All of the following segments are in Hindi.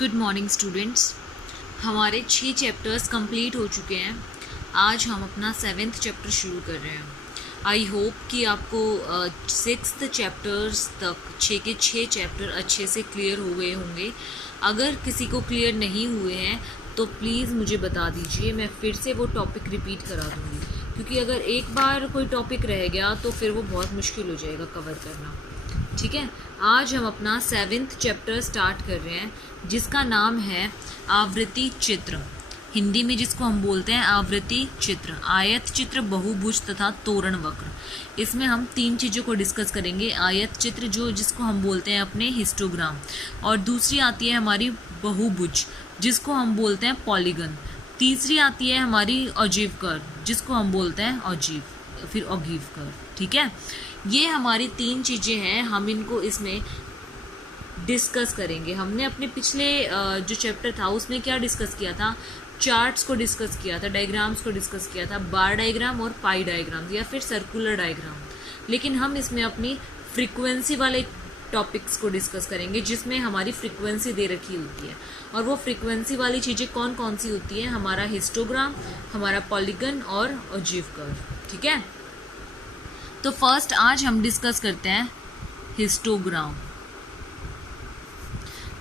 Good morning students. हमारे 6 चैप्टर्स कंप्लीट हो चुके हैं। आज हम अपना 7th चैप्टर शुरू कर रहे हैं। आई होप कि आपको 6th चैप्टर्स तक 6 के 6 चैप्टर अच्छे से क्लियर हो गए होंगे। अगर किसी को क्लियर नहीं हुए हैं तो प्लीज़ मुझे बता दीजिए, मैं फिर से वो टॉपिक रिपीट करा दूँगी, क्योंकि अगर एक बार कोई टॉपिक रह गया तो फिर वो बहुत मुश्किल हो जाएगा कवर करना। ठीक है, आज हम अपना 7th चैप्टर स्टार्ट कर रहे हैं, जिसका नाम है आवृत्ति चित्र। हिंदी में जिसको हम बोलते हैं आवृत्ति चित्र, आयत चित्र, बहुभुज तथा तोरण वक्र। इसमें हम 3 चीज़ों को डिस्कस करेंगे। आयत चित्र जिसको हम बोलते हैं अपने हिस्टोग्राम, और दूसरी आती है हमारी बहुभुज जिसको हम बोलते हैं पॉलीगन। तीसरी आती है हमारी ऑजीव कर्व जिसको हम बोलते हैं ऑजीव, फिर ऑगीव कर्व। ठीक है, ये हमारी 3 चीज़ें हैं, हम इनको इसमें डिस्कस करेंगे। हमने अपने पिछले जो चैप्टर था उसमें क्या डिस्कस किया था, चार्ट्स को डिस्कस किया था, डायग्राम्स को डिस्कस किया था, बार डायग्राम और पाई डायग्राम या फिर सर्कुलर डायग्राम। लेकिन हम इसमें अपनी फ्रीक्वेंसी वाले टॉपिक्स को डिस्कस करेंगे, जिसमें हमारी फ्रीक्वेंसी दे रखी होती है। और वो फ्रीक्वेंसी वाली चीज़ें कौन कौन सी होती हैं, हमारा हिस्टोग्राम, हमारा पॉलीगन और ऑजीव कर्व। ठीक है, तो फर्स्ट आज हम डिस्कस करते हैं हिस्टोग्राम,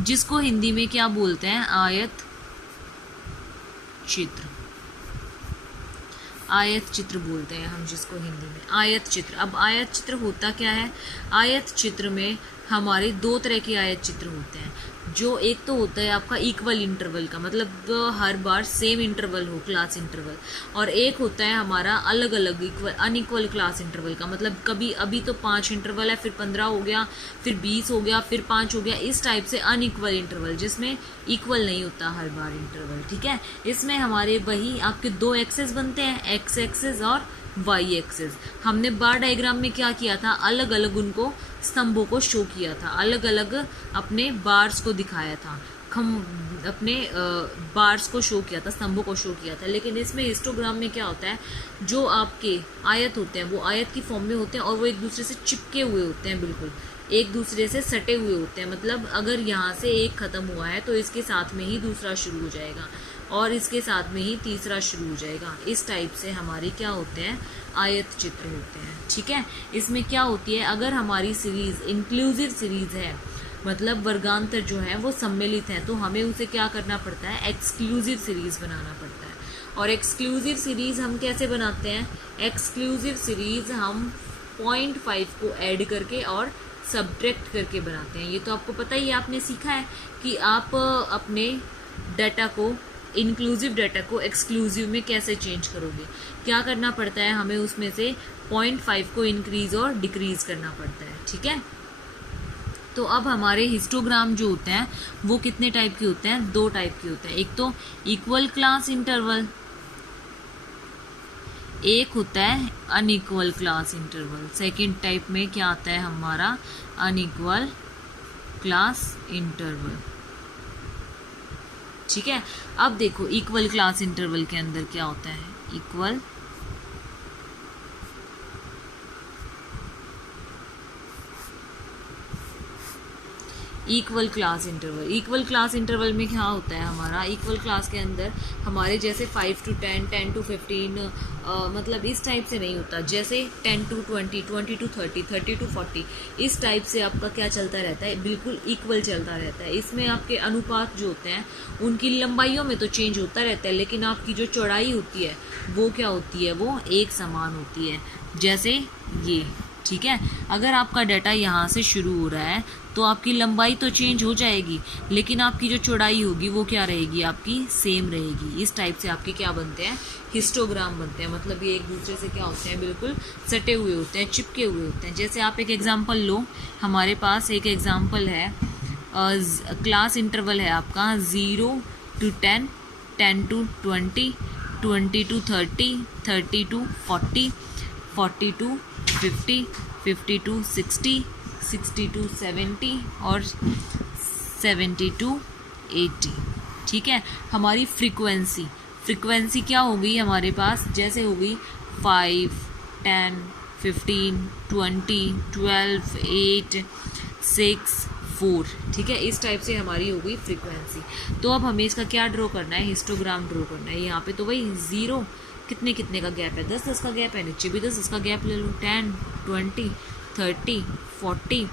जिसको हिंदी में क्या बोलते हैं, आयत चित्र। आयत चित्र बोलते हैं हम जिसको हिंदी में, आयत चित्र। अब आयत चित्र होता क्या है, आयत चित्र में हमारे 2 तरह के आयत चित्र होते हैं। जो एक तो होता है आपका इक्वल इंटरवल का, मतलब हर बार सेम इंटरवल हो, क्लास इंटरवल। और एक होता है हमारा अलग अलग अनइक्वल क्लास इंटरवल का, मतलब कभी अभी तो 5 इंटरवल है, फिर 15 हो गया, फिर 20 हो गया, फिर 5 हो गया। इस टाइप से अनइक्वल इंटरवल, जिसमें इक्वल नहीं होता हर बार इंटरवल। ठीक है, इसमें हमारे वही आपके 2 एक्सेस बनते हैं, एक्स एक्सेस और वाई एक्सेस। हमने बार डायग्राम में क्या किया था, अलग अलग उनको स्तंभों को शो किया था, अलग अलग अपने बार्स को दिखाया था, अपने बार्स को शो किया था, स्तंभों को शो किया था। लेकिन इसमें हिस्टोग्राम में क्या होता है, जो आपके आयत होते हैं वो आयत की फॉर्म में होते हैं और वो एक दूसरे से चिपके हुए होते हैं, बिल्कुल एक दूसरे से सटे हुए होते हैं। मतलब अगर यहाँ से एक खत्म हुआ है तो इसके साथ में ही दूसरा शुरू हो जाएगा और इसके साथ में ही तीसरा शुरू हो जाएगा। इस टाइप से हमारे क्या होते हैं, आयत चित्र होते हैं। ठीक है, इसमें क्या होती है, अगर हमारी सीरीज इंक्लूसिव सीरीज है, मतलब वर्गांतर जो है वो सम्मिलित है, तो हमें उसे क्या करना पड़ता है, एक्सक्लूसिव सीरीज बनाना पड़ता है। और एक्सक्लूसिव सीरीज हम कैसे बनाते हैं, एक्सक्लूसिव सीरीज हम 0.5 को ऐड करके और सब्ट्रैक्ट करके बनाते हैं। ये तो आपको पता ही है, आपने सीखा है कि आप अपने डाटा को, इंक्लूसिव डाटा को एक्सक्लूसिव में कैसे चेंज करोगे। क्या करना पड़ता है, हमें उसमें से 0.5 को इंक्रीज और डिक्रीज करना पड़ता है। ठीक है, तो अब हमारे हिस्टोग्राम जो होते हैं वो कितने टाइप के होते हैं, 2 टाइप के होते हैं। एक तो इक्वल क्लास इंटरवल, एक होता है unequal class interval. Second type में क्या आता है हमारा, अनइक्वल क्लास इंटरवल। ठीक है, अब देखो इक्वल क्लास इंटरवल के अंदर क्या होता है, equal class interval. Equal class interval में क्या होता है हमारा, इक्वल क्लास के अंदर हमारे जैसे 5 to 10, 10 to 15, मतलब इस टाइप से नहीं होता। जैसे 10 to 20, 20 to 30, 30 to 40, इस टाइप से आपका क्या चलता रहता है, बिल्कुल इक्वल चलता रहता है। इसमें आपके अनुपात जो होते हैं उनकी लंबाइयों में तो चेंज होता रहता है, लेकिन आपकी जो चौड़ाई होती है वो क्या होती है, वो एक समान होती है। जैसे ये, ठीक है, अगर आपका डाटा यहाँ से शुरू हो रहा है तो आपकी लंबाई तो चेंज हो जाएगी, लेकिन आपकी जो चौड़ाई होगी वो क्या रहेगी, आपकी सेम रहेगी। इस टाइप से आपके क्या बनते हैं, हिस्टोग्राम बनते हैं। मतलब ये एक दूसरे से क्या होते हैं, बिल्कुल सटे हुए होते हैं, चिपके हुए होते हैं। जैसे आप एक एग्जांपल लो, हमारे पास एक एग्जांपल है, क्लास इंटरवल है आपका 0 to 10, 10 to 20, 20 to 30, 30 to 40, 40 to 50, 50 to 60, 60 to 70 और 70 to 80। ठीक है, हमारी फ्रीक्वेंसी क्या होगी हमारे पास, जैसे होगी 5, 10, 15, 20, 12, 8, 6, 4। ठीक है, इस टाइप से हमारी हो गई फ्रीक्वेंसी। तो अब हमें इसका क्या ड्रॉ करना है, हिस्टोग्राम ड्रॉ करना है। यहाँ पे तो वही 0 कितने कितने का गैप है, 10 10 का गैप है, नीचे भी 10 10 का गैप ले लो, 10 20 30 40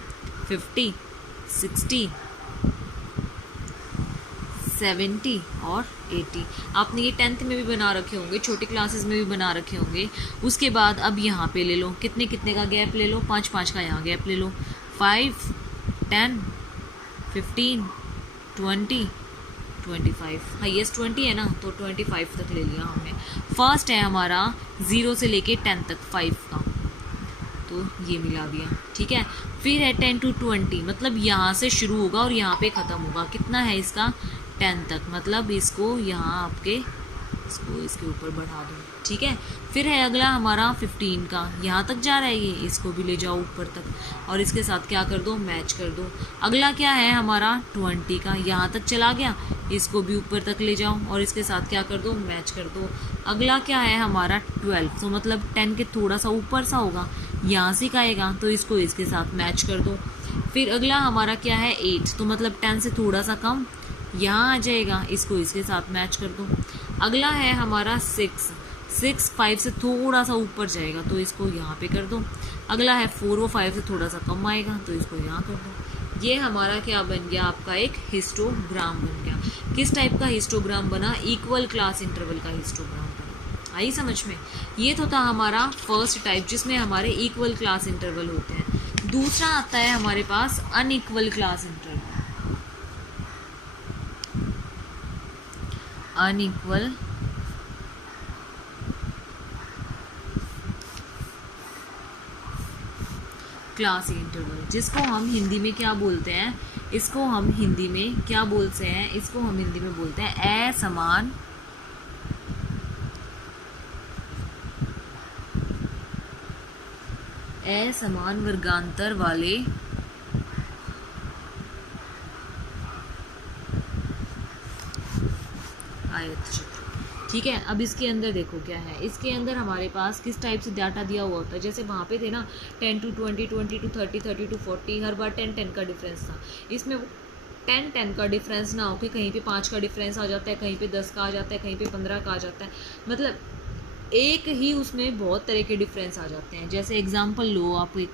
50 60 70 और 80। आपने ये 10th में भी बना रखे होंगे, छोटी क्लासेस में भी बना रखे होंगे। उसके बाद अब यहाँ पे ले लो, कितने कितने का गैप ले लो, 5 5 का यहाँ गैप ले लो, 5 10 15 20 25, हाईएस्ट 20 है ना, तो 25 तक ले लिया हमने। फर्स्ट है हमारा 0 से लेके 10 तक 5 का, तो ये मिला दिया। ठीक है, फिर है 10 to 20, मतलब यहाँ से शुरू होगा और यहाँ पे ख़त्म होगा। कितना है इसका, 10 तक, मतलब इसको यहाँ आपके इसके ऊपर बढ़ा दो। ठीक है, फिर है अगला हमारा 15 का, यहाँ तक जा रहा है ये, इसको भी ले जाओ ऊपर तक और इसके साथ क्या कर दो, मैच कर दो। अगला क्या है हमारा 20 का, यहाँ तक चला गया, इसको भी ऊपर तक ले जाओ और इसके साथ क्या कर दो, मैच कर दो। अगला क्या है हमारा 12, तो मतलब 10 के थोड़ा सा ऊपर सा होगा, यहाँ से आएगा, तो इसको इसके साथ मैच कर दो। फिर अगला हमारा क्या है 8, तो मतलब 10 से थोड़ा सा कम, यहाँ आ जाएगा, इसको इसके साथ मैच कर दो। अगला है हमारा 6 5 से थोड़ा सा ऊपर जाएगा, तो इसको यहाँ पे कर दो। अगला है 4, वो 5 से थोड़ा सा कम आएगा, तो इसको यहाँ कर दो। ये हमारा क्या बन गया, आपका एक हिस्टोग्राम बन गया। किस टाइप का हिस्टोग्राम बना, इक्वल क्लास इंटरवल का हिस्टोग्राम बना। आई समझ में, ये तो था हमारा फर्स्ट टाइप जिसमें हमारे इक्वल क्लास इंटरवल होते हैं। दूसरा आता है हमारे पास unequal class interval. Unequal class interval, जिसको हम हिंदी में क्या बोलते हैं, इसको हम हिंदी में क्या बोलते हैं, इसको हम हिंदी में बोलते हैं असमान वर्गांतर वाले आयत चित्र। ठीक है, अब इसके अंदर देखो क्या है, इसके अंदर हमारे पास किस टाइप से डाटा दिया हुआ होता है। जैसे वहाँ पे थे ना 10 to 20 20 to 30 30 to 40, हर बार 10 10 का डिफरेंस था। इसमें 10 10 का डिफरेंस ना होके कहीं पे 5 का डिफरेंस आ जाता है, कहीं पे 10 का आ जाता है, कहीं पे 15 का आ जाता है, मतलब एक ही उसमें बहुत तरह के डिफरेंस आ जाते हैं। जैसे एग्जाम्पल लो आप, एक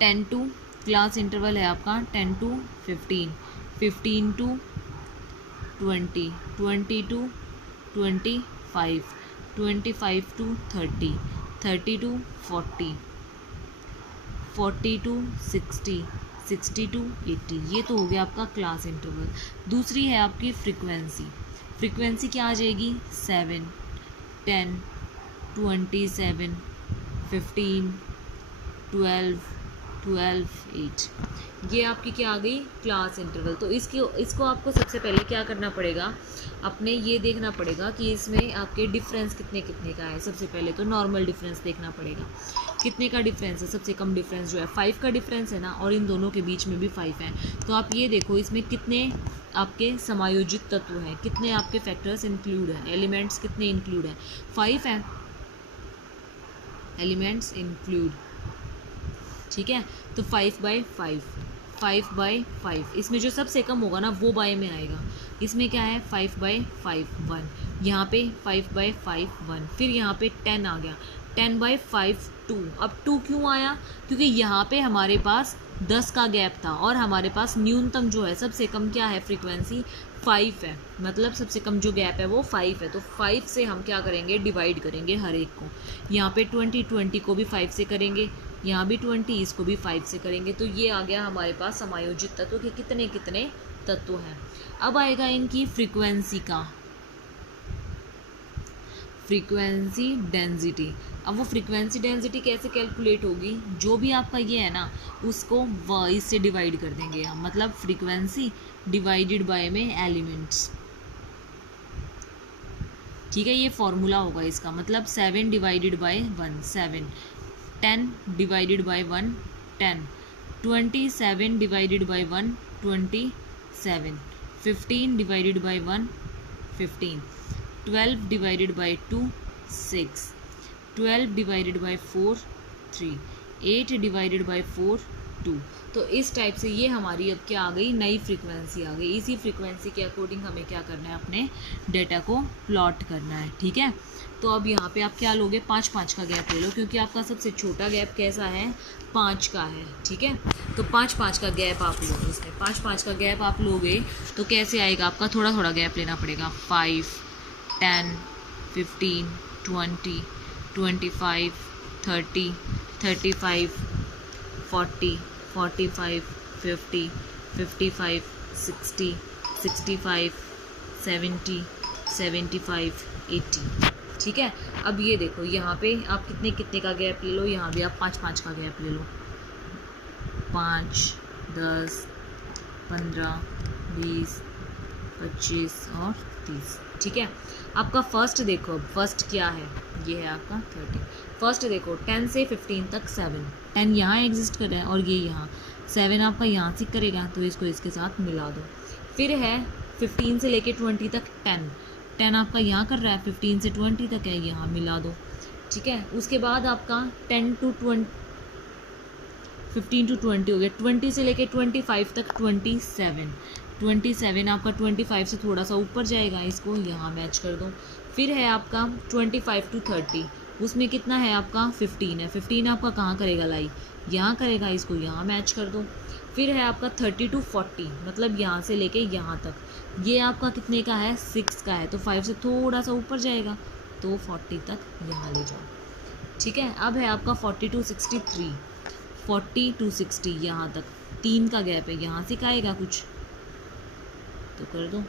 10 to क्लास इंटरवल है आपका 10 to 15, 15 to 20, 20 to 25, 25 to 30, 30 to 40, 40 to 60, 60 to 80। ये तो हो गया आपका क्लास इंटरवल। दूसरी है आपकी फ्रीक्वेंसी। फ्रीक्वेंसी क्या आ जाएगी, 7 10 27 15 12 12 8। ये आपकी क्या आ गई, क्लास इंटरवल। तो इसको आपको सबसे पहले क्या करना पड़ेगा, अपने ये देखना पड़ेगा कि इसमें आपके डिफरेंस कितने कितने का है। सबसे पहले तो नॉर्मल डिफरेंस देखना पड़ेगा, कितने का डिफरेंस है। सबसे कम डिफरेंस जो है 5 का डिफरेंस है ना, और इन दोनों के बीच में भी 5 है। तो आप ये देखो इसमें कितने आपके समायोजित तत्व हैं, कितने आपके फैक्टर्स इंक्लूड हैं, एलिमेंट्स कितने इंक्लूड हैं, 5 हैं एलिमेंट्स इंक्लूड। ठीक है, तो 5/5 इसमें जो सबसे कम होगा ना वो बाय में आएगा। इसमें क्या है 5/5 1, यहाँ पे 5/5 1, फिर यहाँ पे 10 आ गया, 10/5 2। अब 2 क्यों आया, क्योंकि यहाँ पे हमारे पास 10 का गैप था और हमारे पास न्यूनतम जो है, सबसे कम क्या है, फ्रीक्वेंसी 5 है, मतलब सबसे कम जो गैप है वो 5 है। तो 5 से हम क्या करेंगे, डिवाइड करेंगे हर एक को। यहाँ पे 20 को भी 5 से करेंगे, यहाँ भी 20, इसको भी 5 से करेंगे। तो ये आ गया हमारे पास समायोजित तत्व के कितने कितने तत्व हैं। अब आएगा इनकी फ्रीक्वेंसी का, फ्रीक्वेंसी डेंसिटी। अब वो फ्रीक्वेंसी डेंसिटी कैसे कैलकुलेट होगी, जो भी आपका ये है ना उसको इससे डिवाइड कर देंगे हम, मतलब फ्रीक्वेंसी डिवाइडेड बाय में एलिमेंट्स। ठीक है, ये फॉर्मूला होगा इसका, मतलब 7 divided by 1 7, 10 divided by 1 10, 27 divided by 1 27, 15 divided by 1 15, 12 divided by 2 6, 12 divided by 4 3, 8 divided by 4 2। तो इस टाइप से ये हमारी अब क्या आ गई, नई फ्रीक्वेंसी आ गई। इसी फ्रीक्वेंसी के अकॉर्डिंग हमें क्या करना है, अपने डेटा को प्लॉट करना है, ठीक है। तो अब यहाँ पे आप क्या लोगे, 5-5 का गैप ले लो, क्योंकि आपका सबसे छोटा गैप कैसा है, 5 का है, ठीक है। तो 5-5 का गैप आप लोगे, इसमें 5-5 का गैप आप लोगे तो कैसे आएगा, आपका थोड़ा थोड़ा गैप लेना पड़ेगा। 5, 10, 15, 20, 25, 30, 35, 40, 45, 50, 55, 60, 65, 70, 75, 80, ठीक है। अब ये देखो यहाँ पे आप कितने कितने का गैप ले लो, यहाँ भी आप 5-5 का गैप ले लो। 5, 10, 15, 20, 25 और 30, ठीक है। आपका फर्स्ट देखो, अब फर्स्ट क्या है, ये है आपका 30। फर्स्ट देखो 10 से 15 तक 7, 10 यहाँ एग्जिस्ट कर रहा है और ये यहाँ 7 आपका यहाँ से करेगा, तो इसको इसके साथ मिला दो। फिर है 15 से लेके 20 तक 10 आपका यहाँ कर रहा है, 15 से 20 तक है, यहाँ मिला दो, ठीक है। उसके बाद आपका 10 to 20, 15 to 20 हो गया। 20 से लेके 25 तक 27 आपका 25 से थोड़ा सा ऊपर जाएगा, इसको यहाँ मैच कर दो। फिर है आपका 25 to 30, उसमें कितना है आपका 15 है। 15 आपका कहाँ करेगा, लाई यहाँ करेगा, इसको यहाँ मैच कर दो। फिर है आपका 30 to 40, मतलब यहाँ से लेके यहाँ तक, ये आपका कितने का है, 6 का है, तो 5 से थोड़ा सा ऊपर जाएगा, तो 40 तक यहाँ ले जाओ, ठीक है। अब है आपका 40 to 63, 40 to 60 यहाँ तक 3 का गैप है, यहाँ से आएगा कुछ तो कर दो।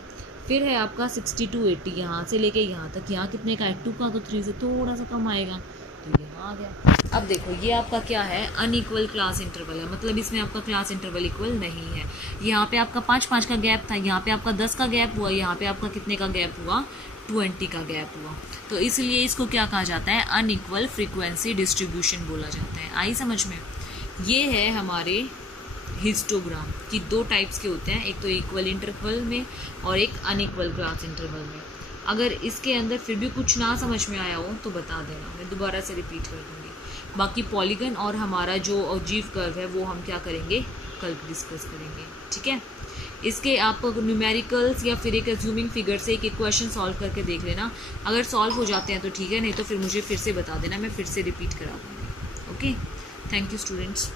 फिर है आपका 60 to 80, यहाँ से लेके यहाँ तक, यहाँ कितने का है, 2 का, तो 3 से थोड़ा सा कम आएगा, तो यहाँ आ गया। अब देखो ये आपका क्या है, अनइक्वल क्लास इंटरवल है, मतलब इसमें आपका क्लास इंटरवल इक्वल नहीं है। यहाँ पे आपका 5-5 का गैप था, यहाँ पे आपका 10 का गैप हुआ, यहाँ पे आपका कितने का गैप हुआ, 20 का गैप हुआ। तो इसलिए इसको क्या कहा जाता है, अनइक्वल फ्रीक्वेंसी डिस्ट्रीब्यूशन बोला जाता है। आई समझ में। ये है हमारे हिस्टोग्राम की 2 टाइप्स के होते हैं, एक तो इक्वल इंटरवल में और एक अनइक्वल क्लास इंटरवल में। अगर इसके अंदर फिर भी कुछ ना समझ में आया हो तो बता देना, मैं दोबारा से रिपीट कर दूँगी। बाकी पॉलीगन और हमारा जो ऑजीव कर्व है वो हम क्या करेंगे, कल डिस्कस करेंगे, ठीक है। इसके आप न्यूमेरिकल्स या फिर एक अज्यूमिंग फिगर से एक इक्वेशन सॉल्व करके देख लेना। अगर सॉल्व हो जाते हैं तो ठीक है, नहीं तो फिर मुझे फिर से बता देना, मैं फिर से रिपीट करा दूँगी। Okay, thank you students.